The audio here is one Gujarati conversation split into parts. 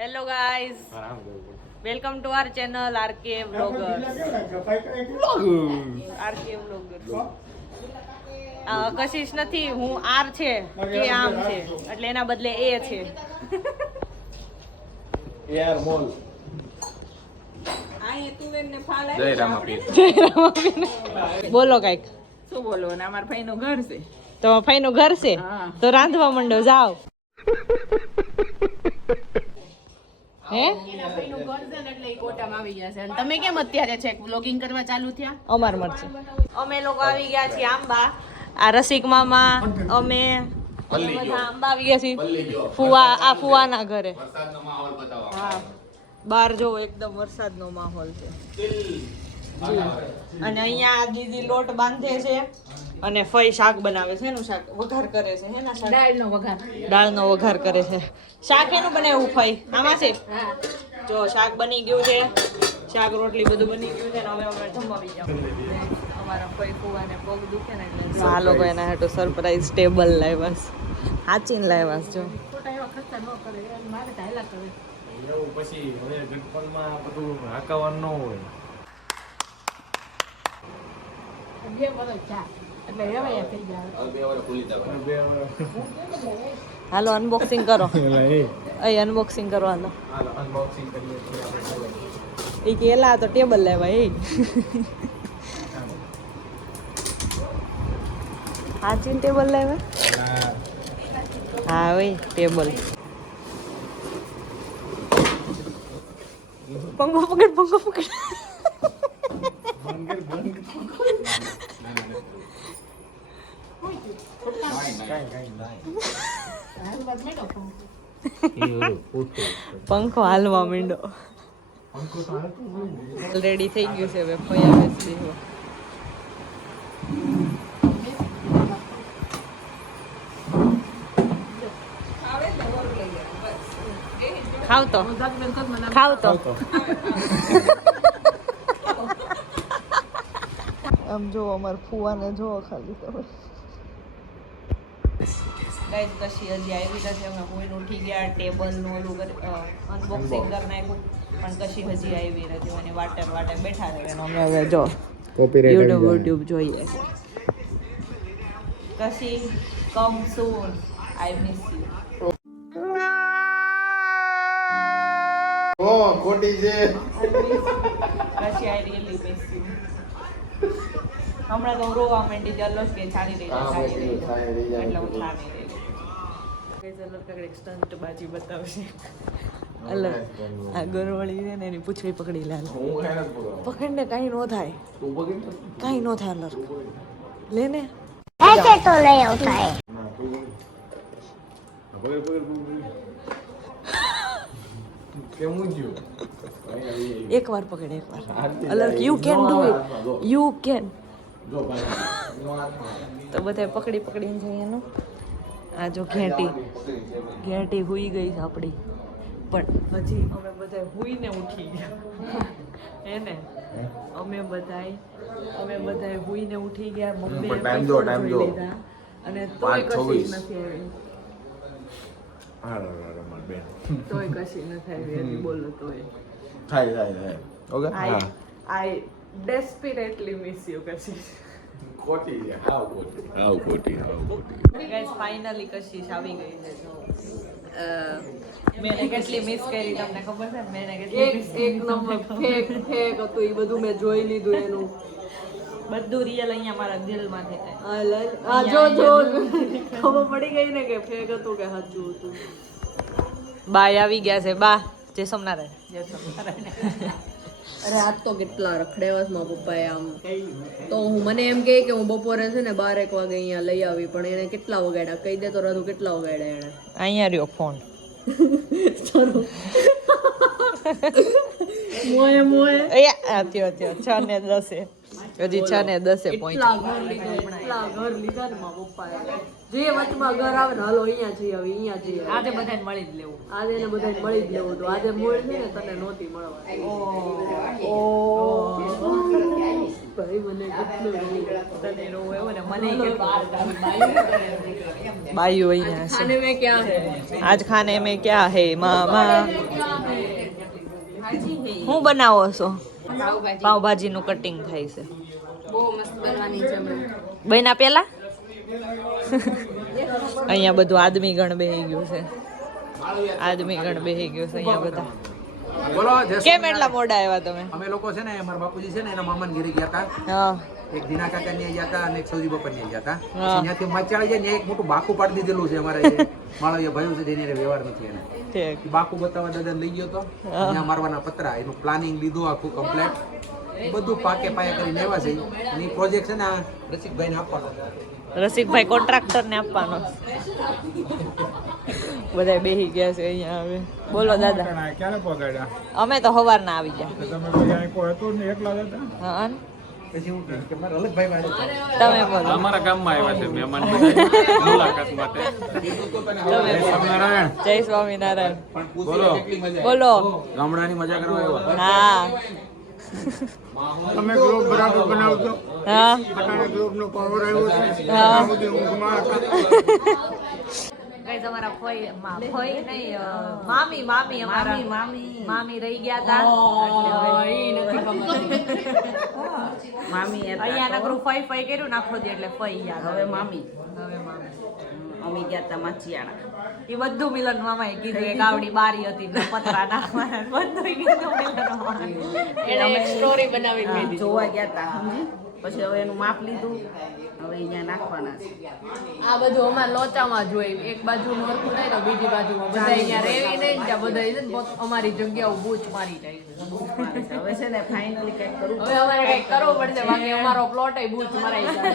Hello guys, welcome to our channel RK vloggers. RK vloggers Kashish નથી, હું આર છે કે આમ છે એટલે એના બદલે એ છે. યાર મોલ બોલો કઈક. શું બોલવાનું? અમારા ભાઈ નું ઘર છે. તમારા ભાઈ નું ઘર છે તો રાંધવા માંડો, જાઓ. હે તમે કેમ અત્યારે છે વ્લોગિંગ કરવા ચાલુ થયા? અમાર મરશે. અમે લોકો આવી ગયા છીએ આંબા. આ રસિક મામા, અમે બધા આંબા આવી ગયા છીએ. ફુવા, આ ફુવાના ઘરે. હા, બહાર જો એકદમ વરસાદનો માહોલ છે. અને અહીંયા દીદી લોટ બાંધે છે અને ફઈ શાક બનાવે છે. એનું શાક વઘાર કરે છે. હેના શાક? દાળનો વઘાર. દાળનો વઘાર કરે છે. શાક એનું બનાવ્યું ફઈ? આમાં છે. જો શાક બની ગયું છે, શાક રોટલી બધું બની ગયું છે ને હવે અમે જમવા જાવ. અમારા ફઈ ફુવાને પગ દુખે ને એટલે આ લોકો એના હાટુ સરપ્રાઈઝ ટેબલ લાવ્યા છે. હાચીને લાવ્યા છે. જો ખોટા એવા ખર્ચા ન કરે, મારે ધાયલા કરે. એવું પછી હવે ગટપણમાં બધું હાકાવાનું ન હોય. બે વર્ષ ચા એટલે હવે થઈ જાય. હાલો અનબોક્સિંગ કરો. અહીં અનબોક્સિંગ કરો. હાલો હાલો અનબોક્સિંગ કરીએ છીએ આપણે. એ કે એલા તો ટેબલ લાવ્યા. એ હાચીને ટેબલ લાવ્યા. હા ભાઈ ટેબલ. પંખો પકડ, પંખો પકડ. પંખો હાલવા માંડો. રેડી થઈ ગયું છે હવે. ફયા બેસી હો. ખાવ તો ખાવ તો આમ જો અમાર ફુવાને જો ખાલી તમે ગાઈસ. કશી હજી આવી નથી. અમે કોઈ ઉઠી ગયા, ટેબલનું ઓલું અનબોક્સિંગ કરી નાખ્યું પણ કશી હજી આવી નથી. અને વાટે બેઠા રહે. અમે હવે જો યુટ્યુબ જોઈએ. કશી કમ સૂન, આઈ મિસ યુ. ઓ ખોટી છે. કશી આઈ રિયલી મિસ યુ. હમણાં તો હું રોવા માંડી ચાલો કે છાડી રહી એટલે હું છાડી રહી. સ્ટન્ટ બાજી બતાવશે. અલગ આ ગરવળી છે ને એની પૂછડી પકડી લે. પકડ ને, કાંઈ નો થાય. કાંઈ નો થાય. અલગ લે ને. એક વાર પકડ, એક વાર. અલગ you can do it, you can. તો બધા પકડીને જઈએ એનું. આ જો ઘેટી હુઈ ગઈ છે આપણી. પણ હજી અમે બધા હુઈને ઉઠી ગયા. એને અમે બધા હુઈને ઉઠી ગયા. મમ્મી ટાઈમ જો અને તોય કશી નથી આવી. તોય કશી નથી આવી હજી. બોલો તોય થાય ઓકે. આઈ ડેસ્પિરેટલી મિસ યુ કશી. ખોટી છે. હાવ ખોટી. ગાઈસ ફાઇનલી કશીશ આવી ગઈ છે. જો મેં કેટલી મિસ કરી તમને ખબર છે? મેં કેટલી મિસ કરી. એક નંબર ફેક હતું એ બધું મેં જોઈ લીધું. એનું બધું રિયલ અહીંયા મારા દિલમાંથી થાય. આ જો ખબર પડી ગઈ ને કે ફેક હતું કે સાચું હતું. બાય આવી ગયા છે. બા જય સોમનારાયણ. અરે આજ તો કેટલા રખડેવાસ માં પપ્પાએ આમ. તો મને એમ કે હું બપોરે છે ને 12 વાગે અહીંયા લઈ આવી, પણ એને કેટલા વગાડ્યા કહી દે તો રાધુ કેટલા વગાડ્યા એને. અહીંયા રહ્યો ફોન. મોએ થયો 6 ને 10. હજી 6 ને 10 પહોંચ્યા. ઘર લીધા ને મારા પપ્પાએ. જે વચમાં ઘર આવે ને હાલો અહીંયા જઈએ, હવે અહીંયા જઈએ. આજે બધાને મળી જ લેવું. આજે એને બધાને મળી જ લેવું. તો આજે મોડ છે ને તને નહોતી મળવા. ભાઈ મને કેટલું તને રોવું એવું ને મને બાયુ અહીંયા ખાને મેં ક્યાં હે આજ ખાને મેં ક્યાં હે મામા હું બનાવો છો પાવભાજી નું કટિંગ થાય છે બહુ મસ્ત બનવાની છે હમણાં બન્યા પેલા અહીંયા બધું આદમી ગણ બેહી ગયું છે આદમી ગણ બેહી ગયું છે અહીંયા બધા બોલો જય કેમ એટલા મોડા આવ્યા તમે અમે લોકો છે ને અમારા બાપુજી છે ને એના મામાને ઘરે ગયા હતા હા એક દીના કાકા ને ગયા હતા અને એક સૌજી બાપા ને ગયા હતા હા. ત્યાંથી મચાળી જાય ને એક મોટું બાકુ પાડી દીધેલું છે અમારે જે માળવીયા ભાઈઓ છે જેને વ્યવહાર નથી એને ઠીક ઈ બાકુ બતાવવા દાદાને લઈ ગયો તો ત્યાં મારવાના પતરા એનું પ્લાનિંગ લીધું આખું કમ્પ્લીટ બધું પાકે પાયા કરીને આવ્યા છે અને એ પ્રોજેક્ટ છે ને આ રસિકભાઈને આપવાનો રસિકભાઈ કોન્ટ્રાક્ટર ને આપવાનો બધા બેહી ગયા છે અહીંયા હવે બોલો દાદા ક્યારે પગાડ્યા અમે તો સવારના આવી ગયા તમે કોઈ અહીં કોઈ હતું ને એકલા જ હતા હા ને? પછી હું કહ્યું કે મારા અલગભાઈ વાળે તમે બોલો અમારા ગામમાં આવ્યા છે મહેમાન મુલાકાત માટે તમે બોલો. સ્વામિનારાયણ જય સ્વામિનારાયણ બોલો બોલો ગામડાની મજા કરવા આવ્યા હા તમે ગ્રુપ બરાબર બનાવજો હા અટાણે ગ્રુપ નો પાવર આવ્યો છે હા. બધી ઊંઘમાં હતા કઈ તમારા ફોઈ ફોઈ નહીં મામી મામી અમારા મામી રહી ગયા હતા મામી અહીંયા નકરું ફઈ ફઈ કર્યું નાખો દે એટલે ફઈ યાદ હવે મામી હવે મામી અમે ગયા તા માચિયાણા એ બધું મિલન મામાએ કીધું એક આવડી બારી હતી ને પતરા નાખવાના બધું કીધું મિલન મામાએ. એને એક સ્ટોરી બનાવી હા, દીધી જોવા ગયા તા સમજી પછી હવે એનું માપ લીધું હવે અહીંયા નાખવાના છે આ બધું અમાર લોચામાં જોઈ એક બાજુ નોરખું નહીં તો બીજી બાજુમાં બધા અહીંયા રેવી નહીં ત્યાં બધા છે ને અમારી જગ્યાઓ બૂચ મારી જાય મારે છે. હવે છે ને ફાઇનલી કંઈક કરવું હવે અમારે કંઈક કરવું પડશે બાકી અમારો પ્લોટ બૂચ મરાઈ જાય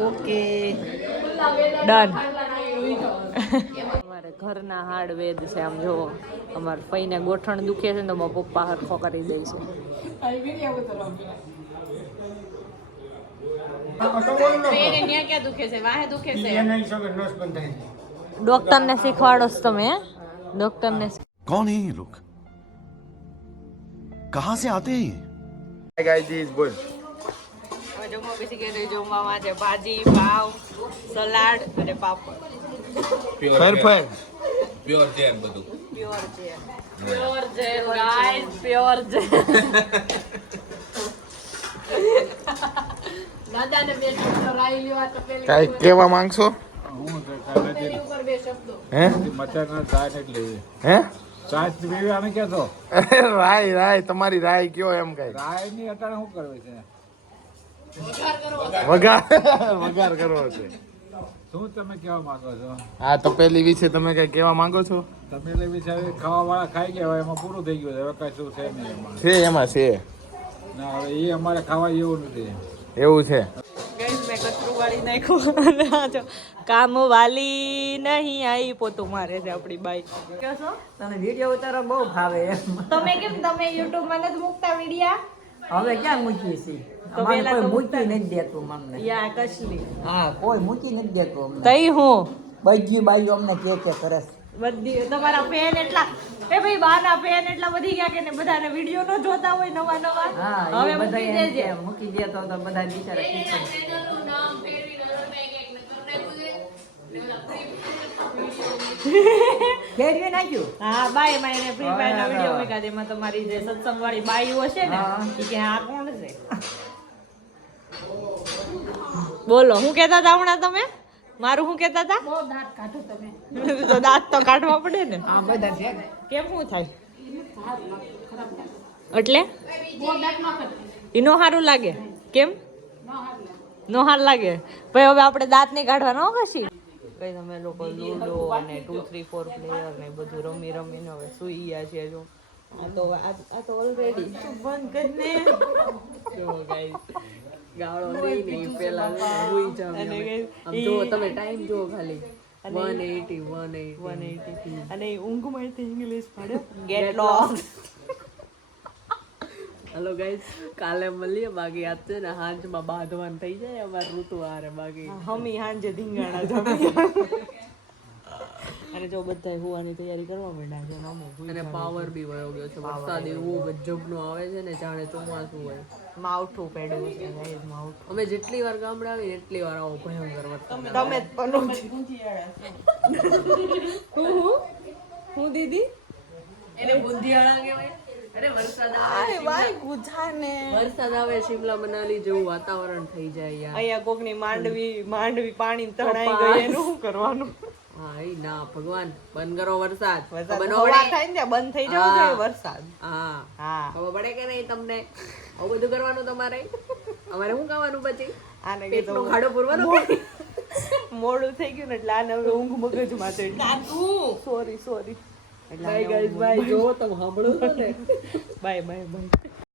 ઓકે ડન અમારે ઘરના હાડ વેદ છે આમ જો અમારે ફઈને ગોઠણ દુખે છે ને તો મારા પપ્પા હરખો કરી દે છે એને ન્યા ક્યાં દુખે છે વાહે દુખે છે એને હિસાબે નસ બંધ થાય છે ડોક્ટર ને શીખવાડો છો તમે ડોક્ટર ને कौन है ये लोग कहां से आते हैं ये? હવે જમવા બેસી ગયા તો જમવામાં છે ભાજી પાવ સલાડ અને પાપડ પ્યોર જેમ પ્યોર જેમ ગાઈસ પ્યોર જેમ દાદાને બે શબ્દો રાઈ લેવા તો પેલી કઈ કેવા માંગશો હું તો કાલે જ ઉપર બે શબ્દો હે મચાના ચાય એટલે હે ચાય પીવી આને કહેતો રાય રાય તમારી રાય કયો એમ કઈ રાય ની અટાણે શું કરવી છે વઘાર વઘાર કરવો છે શું તમે કહેવા માંગો છો આ તપેલી વિશે તમે કઈ કેવા માંગો છો તમે લેવી છે ખાવા વાળા ખાઈ ગયા હવે એમાં પૂરું થઈ ગયું છે હવે કઈ શું છે નહીં એમાં છે એમાં છે ના હવે એ અમારે ખાવા જેવું નથી એવું છે ગાઈસ મેં કચરું વાળી નાખ્યું અને આ જો કામ વાલી નહીં આવી પોતું મારે છે આપણી બાઈ કહો છો તને વિડીયો ઉતારવા બહુ ભાવે એમ તમે કેમ તમે YouTube માં નથી મૂકતા વિડિયા હવે ક્યાં મૂકીએ છીએ તો અમારે પહેલા તો કોઈ મૂકી નથી દેતું અમને યા કશલી હા કોઈ મૂકી નથી દેતું અમને તઈ હું બધી બાઈઓ અમને કે કરે છે. બધી તમારા ફેન એટલા એ ભાઈ બાના ફેન એટલા વધી ગયા કે ને બધાને વિડિયો નો જોતા હોય નવા નવા હા હવે એ મૂકી બધા દેજે મૂકી દે તો બધા બિચારા ખીચે. ફેરવી નાખ્યું હા બાય માં એને ફ્રી ફાયર ના વિડિયો મૂક્યા એમાં તમારી જે સત્સંગ વાળી બાઈઓ છે ને હા. ઈ કે આ કોણ છે બોલો હું કહેતા હતા હમણાં તમે મારું શું કહેતા હતા બહુ દાંત કાઢો તમે તો દાંત તો કાઢવા પડે ને હા બધા છે કેમ શું થાય એટલે બહુ દાંત ન કરતી ઈ નો સારું લાગે કેમ નો સારું લાગે ભાઈ હવે આપણે દાંત નહીં કાઢવાના હો કશી કઈ તમે લોકો લૂડો અને 2 3 4 પ્લેયર ને બધું રમી રમીને હવે સુઈ ગયા છે જો આ તો ઓલરેડી બંધ કરીને જો ગાઈસ ગાળો નહીં નહીં પેલા હુઈ જાવ અને આમ જો તમે ટાઈમ જો ખાલી 180 180 અને ઊંઘ મળતી ઇંગ્લિશ પડે ગેટ લોસ્ટ હેલો ગાઈસ કાલે મળીએ બાકી આજ છે ને હાંજમાં બાંધવાન થઈ જાય અમાર ઋતુ હારે બાકી હમી હાંજે ધીંગાણા જમી અને જો બધા હોવાની તૈયારી કરવા માંડ્યા છે અને અમે અને પાવર બી વયો ગયો છે વરસાદ એવો ગજબનો આવે છે ને જાણે ચોમાસું હોય માવઠું પડ્યું છે ગાઈસ માવઠું અમે જેટલી વાર ગામડે આવીએ એટલી વાર આવો ભયંકર વરસાદ તમે જ પનો હું દીદી એને બુંદિયાળા કહેવાય અરે વરસાદ આવે ભાઈ ગુજાને વરસાદ આવે શિમલા મનાલી જેવું વાતાવરણ થઈ જાય યાર અહીંયા કોકની માંડવી પાણી તણાઈ ગઈ એનું શું કરવાનું હા એ ના ભગવાન બંધ કરો વરસાદ વરસાદ ખબર ન હવા પડે? થાય ને ત્યાં બંધ થઈ જવો જોઈએ વરસાદ હા હા ખબર પડે કે નહીં તમને આવું બધું કરવાનું તમારે અમારે શું ખાવાનું પછી આને પેટનો ખાડો પૂરવાનો કે? મોડું થઈ ગયું ને એટલે આને હવે ઊંઘ મગજમાં ચડી સોરી બાય ગાઈસ બાય જો તમે સાંભળો છો ને બાય બાય બાય